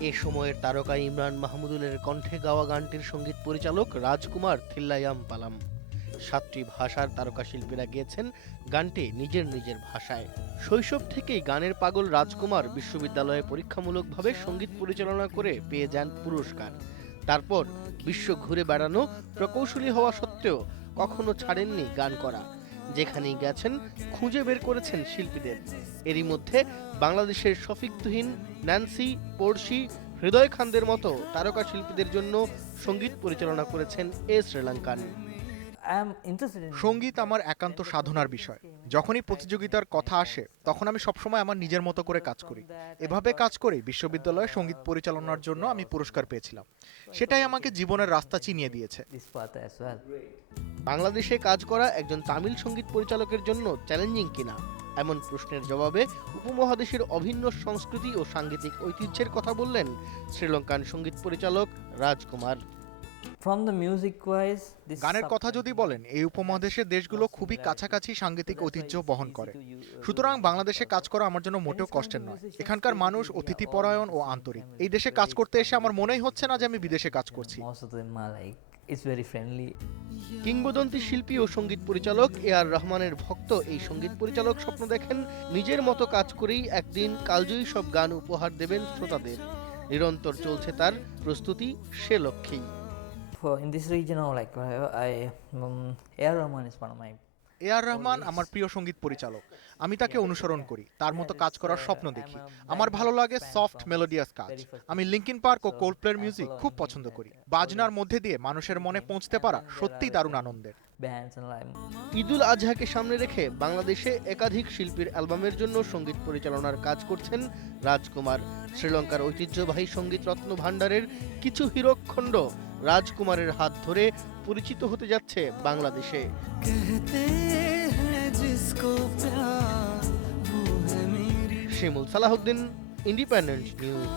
এ সময়ের তারকা ইমরান মাহমুদুলের কণ্ঠে গাওয়া গানটির সংগীত পরিচালক রাজকুমার থিল্লায়াম পালাম। সাতটি ভাষার তারকা শিল্পীরা গেয়েছেন গানটি নিজের নিজের ভাষায়। শৈশব থেকেই গানের পাগল রাজকুমার বিশ্ববিদ্যালয়ে পরীক্ষামূলকভাবে সংগীত পরিচালনা করে পেয়ে যান পুরস্কার। তারপর বিশ্ব ঘুরে বেড়ানো প্রকৌশলী হওয়া সত্ত্বেও কখনো ছাড়েননি গান করা। যেখানেই গেছেন খুঁজে বের করেছেন শিল্পীদের। এরই মধ্যে বাংলাদেশের শফিক তুহিন ন্যান্সি পড়শি হৃদয় খানদের মতো তারকা শিল্পীদের জন্য সংগীত পরিচালনা করেছেন এ শ্রীলঙ্কান। সংগীত আমার একান্ত সাধনার বিষয়। যখনই প্রতিযোগিতার কথা আসে তখন আমি সবসময় আমার নিজের মতো করে কাজ করি। এভাবে কাজ করে বিশ্ববিদ্যালয়ে সংগীত পরিচালনার জন্য আমি পুরস্কার পেয়েছিলাম। সেটাই আমাকে জীবনের রাস্তা চিনিয়ে দিয়েছে। বাংলাদেশে কাজ করা একজন তামিল সংগীত পরিচালকের জন্য চ্যালেঞ্জিং কিনা? এমন প্রশ্নের জবাবে উপমহাদেশের অভিন্ন সংস্কৃতি ও সাংগীতিক ঐতিহ্যের কথা বললেন শ্রীলঙ্কান সংগীত পরিচালক রাজকুমার। গানের কথা যদি বলেন এই উপমহাদেশের দেশগুলো খুবই কাছাকাছি সাংগীতিক ঐতিহ্য বহন করে। সুতরাং বাংলাদেশে কাজ করা আমার জন্য মোটেও কষ্টের নয়। এখানকার মানুষ অতিথিপরায়ণ ও আন্তরিক। এই দেশে কাজ করতে এসে আমার মনেই হচ্ছে না যে আমি বিদেশে কাজ করছি। Most very friendly. কিংবদন্তি শিল্পী ও সংগীত পরিচালক এ আর রহমানের ভক্ত এই সংগীত পরিচালক স্বপ্ন দেখেন নিজের মতো কাজ করেই একদিন কালজয়ী সব গান উপহার দেবেন শ্রোতাদের নিরন্তর চলছে তার প্রস্তুতি সে লক্ষ্যেই in this region, I like আর I um, Air Rahman is one of my A R Rahman আমার প্রিয় সংগীত পরিচালক। আমি তাকে অনুসরণ করি। তার মতো কাজ করার স্বপ্ন দেখি। আমার ভালো লাগে সফট মেলোডিয়াস কাজ। আমি লিঙ্কিন পার্ক ও কোল্ডপ্লের মিউজিক খুব পছন্দ করি। বাজনার মধ্যে দিয়ে মানুষের মনে পৌঁছতে পারা সত্যিই দারুণ আনন্দের। ঈদুল আজহাকে সামনে রেখে বাংলাদেশে একাধিক শিল্পীর অ্যালবামের জন্য সংগীত পরিচালনার কাজ করছেন রাজকুমার। শ্রীলঙ্কার ঐতিহ্যবাহী সংগীত রত্ন ভাণ্ডারের কিছু হীরকখণ্ড রাজকুমারের হাত ধরে পরিচিত হতে যাচ্ছে বাংলাদেশে। শিমুল সালাহউদ্দিন ইন্ডিপেন্ডেন্ট নিউজ